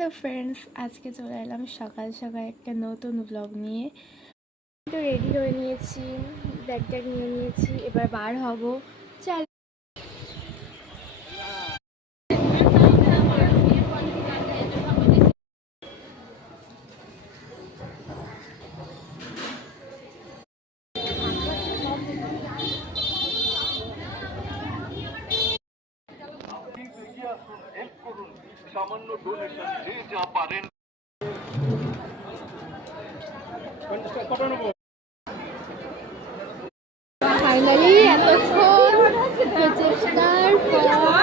Hello friends, আজকে চলে এলাম সকাল সকাল একটা নতুন ব্লগ নিয়ে। তো রেডি হয়ে নিয়েছি, ব্যাগ নিয়ে নিয়েছি, এবার বার হব। চল। সামান্য ডোনেশন যে যা পারেন। ফাইনালি এতক্ষণ প্রচেষ্টার পর